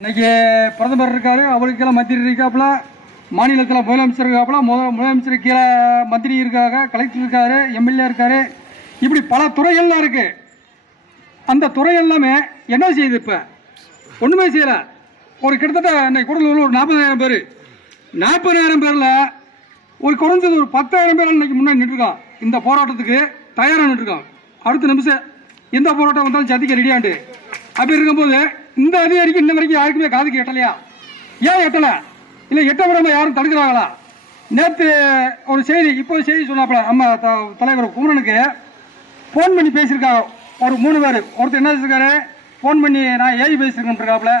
இன்னைக்கு பிரதமர் இருக்காரு அவருக்கெல்லாம் மந்திரி இருக்காப்புல மாநிலத்தில் முதலமைச்சர் இருக்காப்புல முத முதலமைச்சர் கீழே மந்திரி இருக்காங்க கலெக்டர் இருக்காரு எம்எல்ஏ இருக்காரு. இப்படி பல துறைகள்லாம் இருக்கு. அந்த துறை எல்லாமே என்ன செய்யுது இப்போ? ஒன்றுமே செய்யல. ஒரு கிட்டத்தட்ட இன்னைக்கு கூடலூரில் ஒரு நாற்பதாயிரம் பேர். நாற்பதாயிரம் பேரில் ஒரு குறைஞ்சது ஒரு பத்தாயிரம் பேர் இன்னைக்கு முன்னாடி நின்றுருக்கோம் இந்த போராட்டத்துக்கு தயாராக நின்றுருக்கோம் அடுத்த நிமிஷம் எந்த போராட்டம் வந்தாலும் சந்திக்க ரெடியாண்டு அப்படி இருக்கும்போது இந்த அதிகாரிக்கு இன்ன வரைக்கும் யாருக்குமே காதுக்கு எட்டலையா ஏன் எட்டலை? இல்லை எட்ட விடாம யாரும் தடுக்கிறாங்களா? நேற்று ஒரு செய்தி இப்போ செய்தி சொன்னாப்புல நம்ம த- தலைவர் குமரனுக்கு ஃபோன் பண்ணி பேசியிருக்காங்க. ஒரு மூணு பேர். ஒருத்தர் என்ன பேசியிருக்காரு? ஃபோன் பண்ணி நான் ஏஐ பேசியிருக்கேன்ருக்காப்புல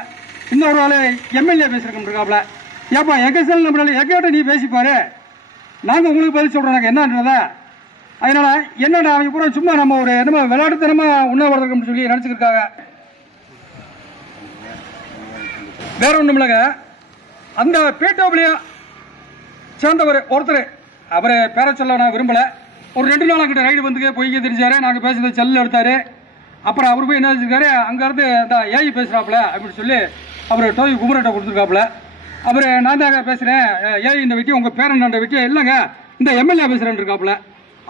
இன்னொரு ஆள் எம்எல்ஏ பேசியிருக்கேன்ருக்காப்புல ஏப்பா எங்கள் செல் நம்பரில் எங்கிட்ட நீ பேசிப்பாரு? நாங்கள் உங்களுக்கு பதில் சொல்கிறோம் நாங்கள் என்னன்றத? அதனால என்னடா அவங்க பூரா சும்மா நம்ம ஒரு என்னமோ விளையாட்டுத்தனமாக உண்ணாவிரதம் சொல்லி நினச்சிக்கிருக்காங்க வேற ஒன்றும் இல்லைங்க. அந்த பேட்டோபிளியா சேர்ந்தவர் ஒருத்தர். அவரை பேர சொல்ல நான் விரும்பலை. ஒரு ரெண்டு நாள் கிட்ட ரைடு வந்து பொய்க்க தெரிஞ்சாரு. நாங்கள் பேசுனது செல்லில் எடுத்தாரு. அப்புறம் அவர் போய் என்ன செஞ்சிருக்காரு? அங்கேருந்து இந்த ஏஐ பேசுகிறாப்புல அப்படின்னு சொல்லி அவர் டோய் குமரட்டை கொடுத்துருக்காப்புல. அவர் நான் தாங்க பேசுகிறேன் ஏஐ இந்த வெட்டி உங்கள் பேரன் வெட்டி இல்லைங்க. இந்த எம்எல்ஏ பேசுகிறேன் இருக்காப்புல.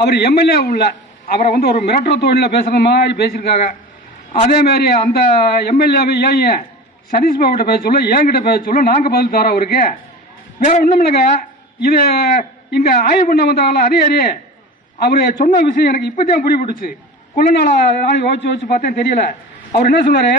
அவர் எம்எல்ஏ உள்ள அவரை வந்து ஒரு மிரட்டுற தொழிலில் பேசுகிற மாதிரி பேசியிருக்காங்க. அதே மாதிரி அந்த எம்எல்ஏவை ஏன் சதீஷ் பாபுட்ட பேச சொல்ல என்கிட்ட பேச சொல்ல நாங்கள் பதில் தரோம் அவருக்கு. வேற ஒன்றும் இல்லைங்க. இது இங்கே ஆய்வு பண்ண வந்தாங்களா அதிகாரி அவர் சொன்ன விஷயம் எனக்கு இப்போ தான் புரியப்பட்டுச்சு கொள்ள நாளாக நானும் யோசிச்சு யோசிச்சு பார்த்தேன் தெரியல. அவர் என்ன சொன்னார்?